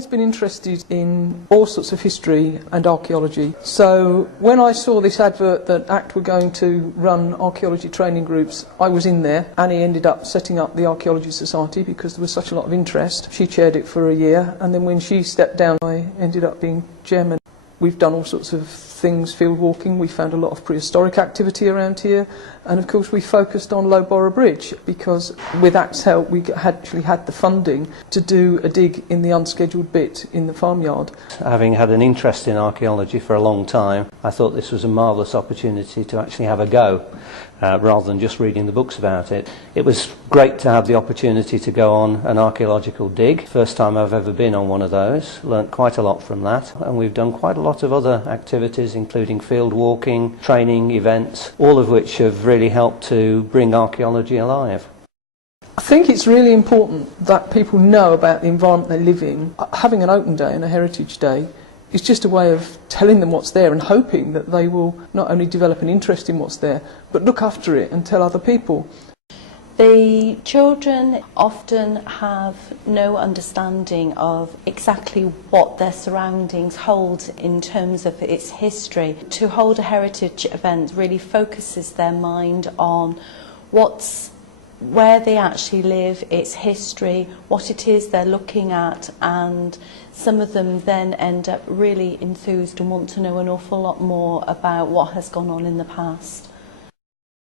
always been interested in all sorts of history and archaeology. So when I saw this advert that ACT were going to run archaeology training groups, I was in there. Annie ended up setting up the Archaeology Society because there was such a lot of interest. She chaired it for a year, and then when she stepped down, I ended up being chairman. We've done all sorts of things, field walking, we found a lot of prehistoric activity around here, and of course we focused on Lowborough Bridge because with ACT's help we actually had the funding to do a dig in the unscheduled bit in the farmyard. Having had an interest in archaeology for a long time, I thought this was a marvellous opportunity to actually have a go rather than just reading the books about it. It was great to have the opportunity to go on an archaeological dig. First time I've ever been on one of those, learnt quite a lot from that, and we've done quite a lot of other activities including field walking, training events, all of which have really helped to bring archaeology alive. I think it's really important that people know about the environment they live in. Having an open day and a heritage day is just a way of telling them what's there and hoping that they will not only develop an interest in what's there, but look after it and tell other people. The children often have no understanding of exactly what their surroundings hold in terms of its history. To hold a heritage event really focuses their mind on where they actually live, its history, what it is they're looking at, and some of them then end up really enthused and want to know an awful lot more about what has gone on in the past.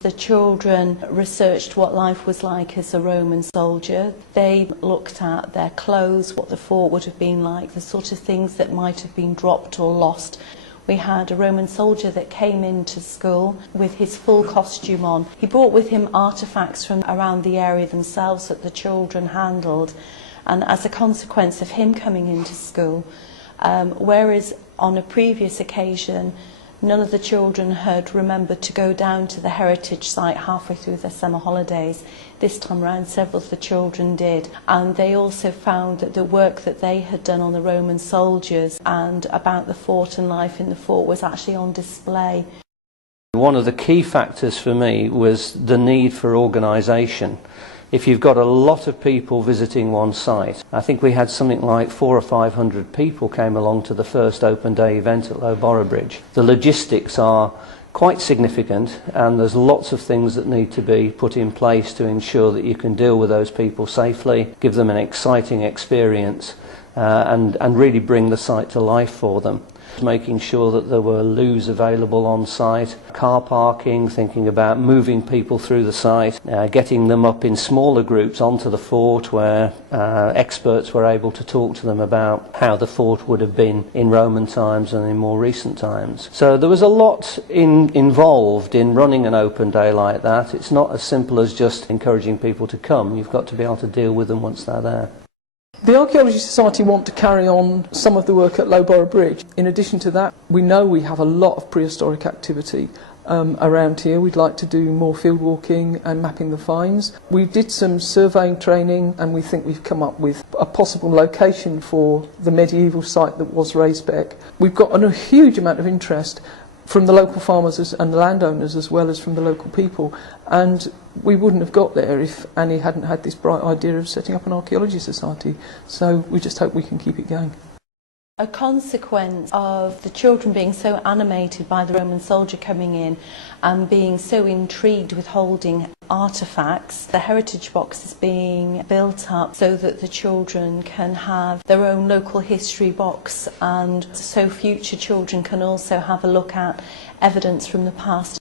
The children researched what life was like as a Roman soldier. They looked at their clothes, what the fort would have been like, the sort of things that might have been dropped or lost. We had a Roman soldier that came into school with his full costume on. He brought with him artefacts from around the area themselves that the children handled. And as a consequence of him coming into school, whereas on a previous occasion none of the children had remembered to go down to the heritage site halfway through their summer holidays. This time round several of the children did, and they also found that the work that they had done on the Roman soldiers and about the fort and life in the fort was actually on display. One of the key factors for me was the need for organisation. If you've got a lot of people visiting one site, I think we had something like 400 or 500 people came along to the first open day event at Lowborough Bridge. The logistics are quite significant, and there's lots of things that need to be put in place to ensure that you can deal with those people safely, give them an exciting experience, and really bring the site to life for them. Making sure that there were loos available on site, car parking, thinking about moving people through the site, getting them up in smaller groups onto the fort where experts were able to talk to them about how the fort would have been in Roman times and in more recent times. So there was a lot involved in running an open day like that. It's not as simple as just encouraging people to come. You've got to be able to deal with them once they're there. The Archaeology Society want to carry on some of the work at Lowborough Bridge. In addition to that, we know we have a lot of prehistoric activity around here. We'd like to do more field walking and mapping the finds. We did some surveying training, and we think we've come up with a possible location for the medieval site that was Raisbeck. We've got a huge amount of interest from the local farmers and the landowners as well as from the local people, and we wouldn't have got there if Annie hadn't had this bright idea of setting up an archaeology society, so we just hope we can keep it going. A consequence of the children being so animated by the Roman soldier coming in and being so intrigued with holding artefacts, the heritage box is being built up so that the children can have their own local history box, and so future children can also have a look at evidence from the past.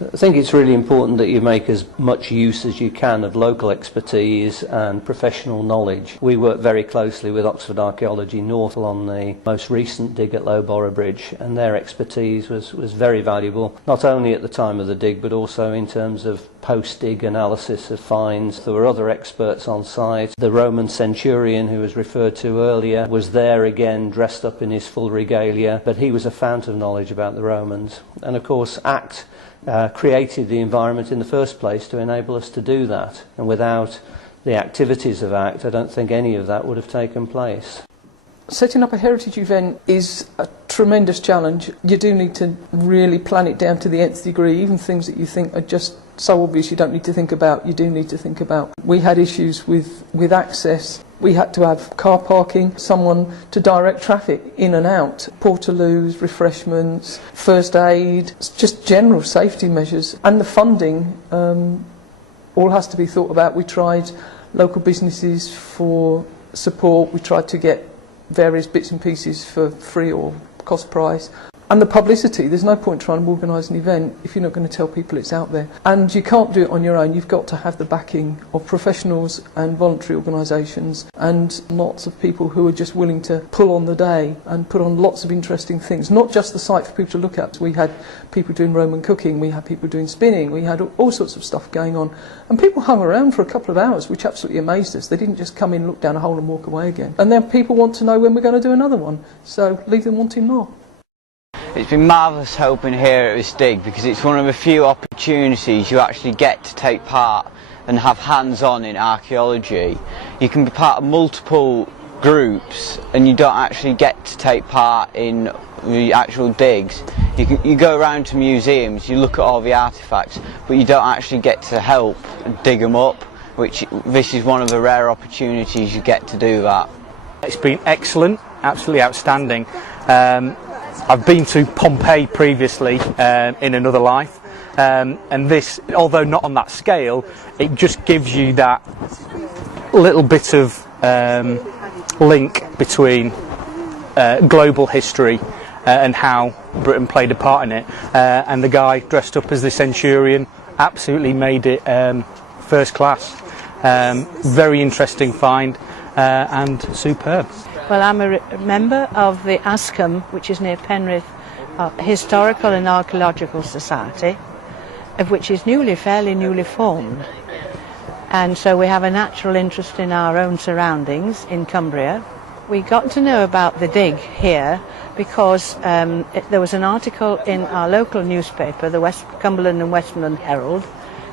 I think it's really important that you make as much use as you can of local expertise and professional knowledge. We work very closely with Oxford Archaeology North on the most recent dig at Lowborough Bridge, and their expertise was very valuable, not only at the time of the dig but also in terms of post-dig analysis of finds. There were other experts on site. The Roman centurion who was referred to earlier was there again, dressed up in his full regalia, but he was a fount of knowledge about the Romans. And of course ACT created the environment in the first place to enable us to do that, and without the activities of ACT I don't think any of that would have taken place. Setting up a heritage event is a tremendous challenge. You do need to really plan it down to the nth degree. Even things that you think are just so obvious you don't need to think about, you do need to think about. We had issues with access. We had to have car parking, someone to direct traffic in and out, portaloos, refreshments, first aid, just general safety measures. And the funding all has to be thought about. We tried local businesses for support, we tried to get various bits and pieces for free or cost price. And the publicity, there's no point trying to organise an event if you're not going to tell people it's out there. And you can't do it on your own, you've got to have the backing of professionals and voluntary organisations and lots of people who are just willing to pull on the day and put on lots of interesting things. Not just the site for people to look at. We had people doing Roman cooking, we had people doing spinning, we had all sorts of stuff going on. And people hung around for a couple of hours, which absolutely amazed us. They didn't just come in, look down a hole and walk away again. And then people want to know when we're going to do another one, so leave them wanting more. It's been marvellous helping here at this dig because it's one of the few opportunities you actually get to take part and have hands-on in archaeology. You can be part of multiple groups and you don't actually get to take part in the actual digs. You go around to museums, you look at all the artefacts, but you don't actually get to help dig them up, which this is one of the rare opportunities you get to do that. It's been excellent, absolutely outstanding. I've been to Pompeii previously in another life, and this, although not on that scale, it just gives you that little bit of link between global history and how Britain played a part in it. And the guy dressed up as the centurion absolutely made it first class. Very interesting find and superb. Well, I'm a member of the ASCOM, which is near Penrith, Historical and Archaeological Society, of which is fairly newly formed. And so we have a natural interest in our own surroundings in Cumbria. We got to know about the dig here because there was an article in our local newspaper, the Cumberland and Westmoreland Herald,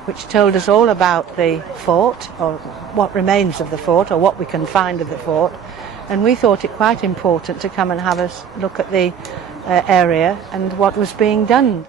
which told us all about the fort, or what remains of the fort, or what we can find of the fort. And we thought it quite important to come and have us look at the area and what was being done.